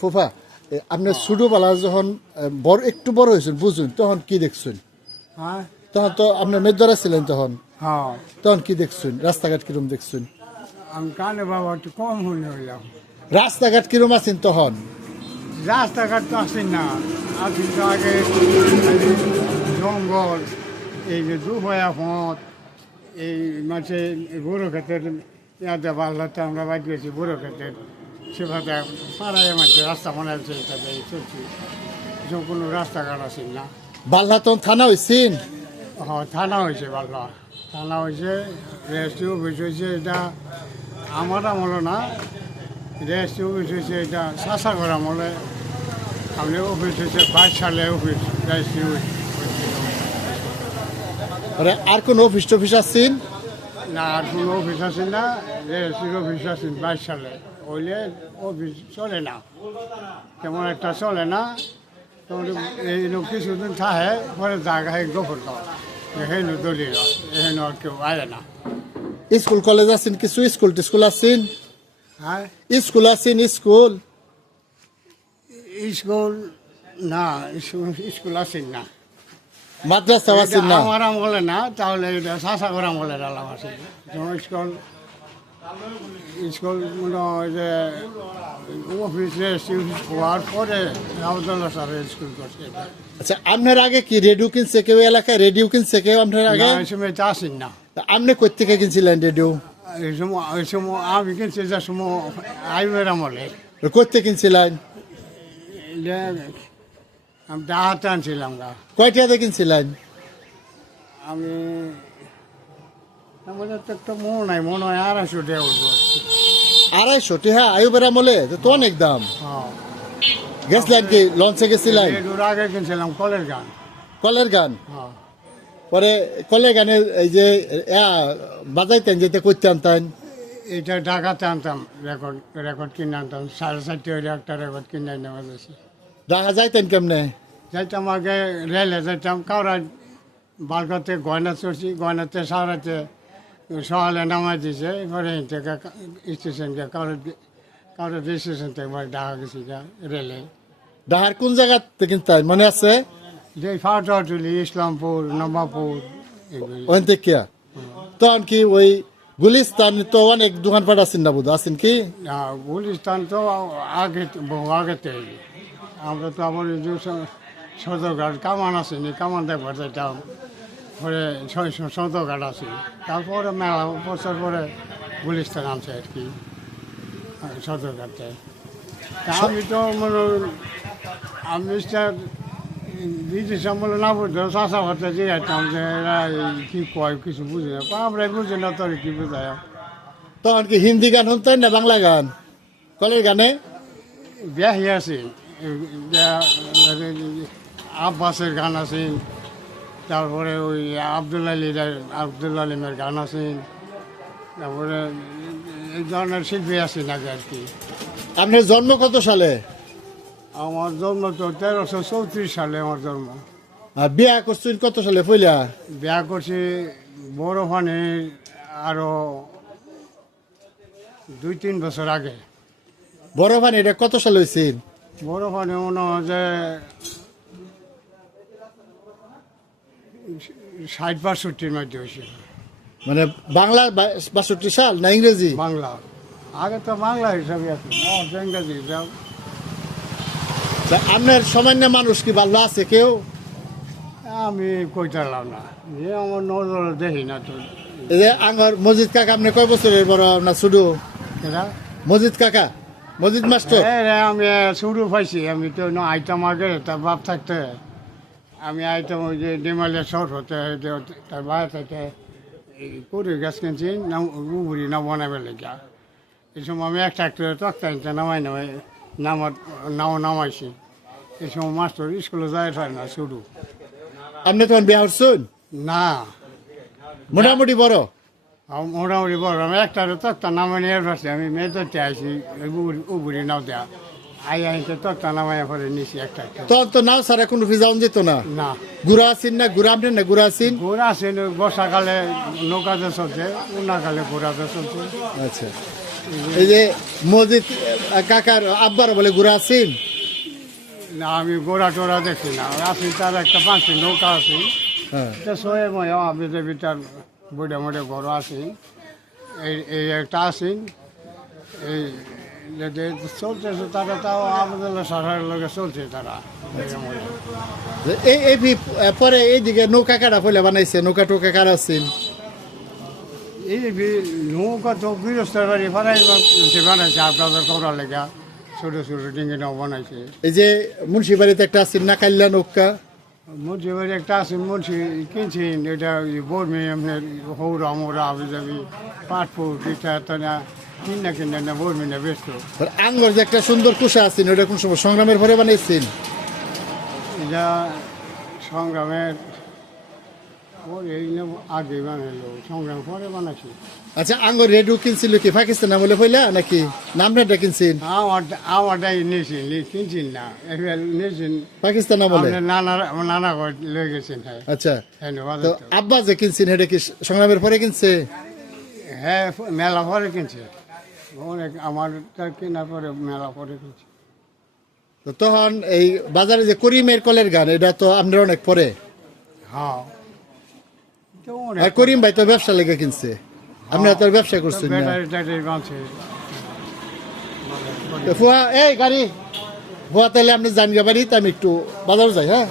ফুফা আপনার ছোটবেলা যখন বড় একটু বড় হয়েছেন বুঝুন তখন কি দেখছেন? হ্যাঁ। তখন তো আপনার মেদরা ছিলেন তখন? হ্যাঁ। তখন কি দেখছেন? রাস্তাঘাট কিরম দেখছেন? বাবা একটু কম হলে হইলাম রাস্তাঘাট কিরম আছেন তখন? রাস্তাঘাট তো আসেন না। আসেন তো আগে জঙ্গল এই যে দুহয়া পথ এই মাঝে বুড়ো ক্ষেতের ইয়াতে আমরা বাদ গেছি বুড়ো ক্ষেতের। সেভাবে পাড়ায় মাঝে রাস্তা বানাইছে এটাতে চলছি। এসব কোনো রাস্তাঘাট আসেন না। বাল্লা তখন থানা হয়েছেন হ্যাঁ থানা হয়েছে বাল্লা। থানা হয়েছে রেজিস্ট্রি অফিস হয়েছে এটা আমার আমলে না। রেজিস্ট্রি অফিস হয়েছে এটা শাসাগর আমলে। আপনি অফিস হয়েছে বাইশ সালে অফিস রেজিস্ট্রি অফিস আরে আর কোন অফিস টফিস আছেন? না আর কোনো অফিস আছে না রেজিস্ট্রির অফিস আছে বাইশ সালে। হইলে অফিস চলে না। তেমন একটা চলে না তখন এই কিছুদিন থাকে পরে জায়গায় গোপন এখানে দলিল এখানে আর কেউ আয় না। স্কুল কলেজ আছেন কিছু? স্কুল টিস্কুল আছেন? হ্যাঁ? স্কুল আছেন? স্কুল? স্কুল না স্কুল আছেন না। মাদ্রাসা আছেন না? আমার আমলে না তাহলে এটা শাসা করে আমলে আলাম আছে। স্কুল স্কুল যে অফিস হওয়ার পরে রাউদুল্লাহ স্যার স্কুল করছে। আচ্ছা আপনার আগে কি রেডিও কিনছে কেউ এলাকায়? রেডিও কিনছে কেউ আপনার আগে? এই সময় তো আসেন না। আপনি কই থেকে কিনছিলেন রেডিও এই সময় এই সময় আমি কিনছি যে সময় আইমের আমলে কই থেকে কিনছিলেন? আমি ডাহাতে আনছিলাম কয়টাতে কিনছিলেন? আমি আমাদের তো একটা মনে নাই মনে হয় আড়াইশো টাকা উঠবো আড়াইশো টিহা আয়ুবের আমলে তো তো অনেক দাম। গেছিলেন কি লঞ্চে গেছিলেন? এর আগে কিনছিলাম কলের গান। কলের গান? হ্যাঁ। পরে কলের গানে এই যে বাজাইতেন যেতে করতে আনতেন? এটা ঢাকাতে আনতাম রেকর্ড রেকর্ড কিনে আনতাম সাড়ে চারটে হইলে একটা রেকর্ড কিনে আনতে পারছি ঢাকা যাইতেন কেমনে? যাইতাম আগে রেলে যাইতাম কাউরা বালকাতে গয়না চড়ছি গয়নাতে সারাতে সকালে নামাই দিছে এবারে থেকে স্টেশনকে কারও কারও স্টেশন থেকে এবার ঢাকা গেছি রেলে ঢাকার কোন জায়গাতে কিনতেন মনে আছে যে ফাটাটুলি ইসলামপুর নবাবপুর এগুলি ওখান থেকে তখন কি ওই গুলিস্তান তো অনেক দোকানপাট আছেন না বোধ আছেন কি গুলিস্তান তো আগে বহু আগেতে আমরা তো আবার সদরঘাট কামান আসেনি কামান দেখবার যেতাম পরে সদরঘাট আছে। তারপরে মেলা বছর পরে গুলিস্তান আছে আর কি আর সদরঘাটে। তা আমি তো মনে আমি আমলে না বুঝতে চাষা ভাতে যে যেতাম যে এরা কি কয় কিছু বুঝি না। আমরা বুঝি না তোর কি বুঝায়। তখন কি হিন্দি গান শুনতেন না বাংলা গান? কলের গানে? বিয়াহি আছে। আব্বাসের গান আছে। তারপরে ওই আব্দুল আলীর আব্দুল আলিমের গান আছে। তারপরে এই ধরনের শিল্পী আছে নাকি আর কি। আপনার জন্ম কত সালে? আমার জন্ম তো তেরোশো চৌত্রিশ সালে আমার জন্ম। আর বিয়া করছেন কত সালে পইলা বিয়া করছি বড় ফানির আরও দুই তিন বছর আগে। বড় ভাই এটা কত সালে হয়েছেন বড় ফানি মনে হয় যে ষাট বাষট্টির মধ্যে হয়েছিল মানে বাংলা বাষট্টি সাল না ইংরেজি? বাংলা। আগে তো বাংলা হিসাবে আছে ইংরাজি হিসাব। আপনার সামান্য মানুষ কি ভালো আছে কেউ? আমি কইতারলাম না। যে আমার নজরে দেখি না তো। এই যে আঙ্গর মজিদ কাকা আপনি কয় বছরের বড় না শুধু? মজিদ কাকা মজিদ মাস্টার। এই রে, আমি শুরু পাইছি। আমি তো না আইতাম আগে তার বাপ থাকতে। আমি আইতাম ওই যে ডিমালিয়া শহর হতে তার বাইরে থেকে করে গাছ কিনছি না উবুরি না বানাবে লেগা। এই সময় আমি একটা একটা তক্তা নিতে নামাই নামাই নামার নাও নামাইছি। এই সময় মাস্টার স্কুলে যায় হয় না শুরু আপনি তখন বিয়া হচ্ছেন না। মোটামুটি বড়? মোটামুটি বড়। আমি একটা তক্তা নামে নিয়ে আমি মেয়ে ধরতে আইসি উবুরি নাও দেয়া। আই আইতে পরে নিছি একটা তো নাও ফিজাউন যেত না। না। গুড়া না গুড়া আপনি গুড়া বর্ষাকালে নৌকাতে চলছে উনাকালে চলছে। আচ্ছা। এই যে মসজিদ কাকার আব্বার বলে আছেন না আমি গোড়া টোরা দেখি না। আছি তার একটা পাঁচটি নৌকা আছে। হ্যাঁ। আমি যে বিটার বুড়ে মুড়ে ঘর আছি এই এই একটা আছি এই যে চলতেছে তারা তাও আমাদের সরকারের লোকে চলছে তারা। এই এই পরে এইদিকে নৌকা কাটা ফলে বানাইছে? নৌকা টোকা কারা আছেন এই নৌকা তো গৃহস্থের বাড়ি সে বানাইছে আপনাদের করার লেগা। ছোটো ছোটো ডিঙ্গি নাও বানাইছে। এই যে মুন্সি বাড়িতে একটা আছেন না কাল্লা নৌকা। মুন্সি বাড়ি একটা আছে মুন্সি কিনছি এটা বর্মি আপনার হৌরা মোরা আবি যাবি পাটপুর পিঠা কিনা কিনা না বর্মি না ব্যস্ত। আঙ্গর যে একটা সুন্দর কুষা আছেন ওটা কোন সময় সংগ্রামের পরে বানাইছেন? এটা সংগ্রামের পরে আগে বানাইলো সংগ্রাম পরে বানাইছি। আচ্ছা আঙ্গর রেডিও কিনছিল কি পাকিস্তান আমলে পয়লা নাকি নামটা কিনছেন? আমার আমারটাই নিয়েছি কিনছি না এবার নিয়েছি পাকিস্তান আমলে? আপনার নানা নানা ঘর লয়ে গেছেন হ্যাঁ। আচ্ছা তো আব্বা যে কিনছেন এটা কি সংগ্রামের পরে কিনছে? হ্যাঁ মেলা পরে কিনছে। অনেক আমার তার কেনার পরে মেলা পরে তো তখন এই বাজারে যে করিমের কলের গান এটা তো আপনার অনেক পরে। হ্যাঁ। তো আর করিম ভাই তো ব্যবসা লেগে কিনছে। আপনারা তো আর ব্যবসা করছেন না। ব্যাটারি ট্যাটারি বাঁচে তো ফুয়া এই গাড়ি ফুয়া তাহলে আপনি জান বাড়ি তো আমি একটু বাজার যাই হ্যাঁ?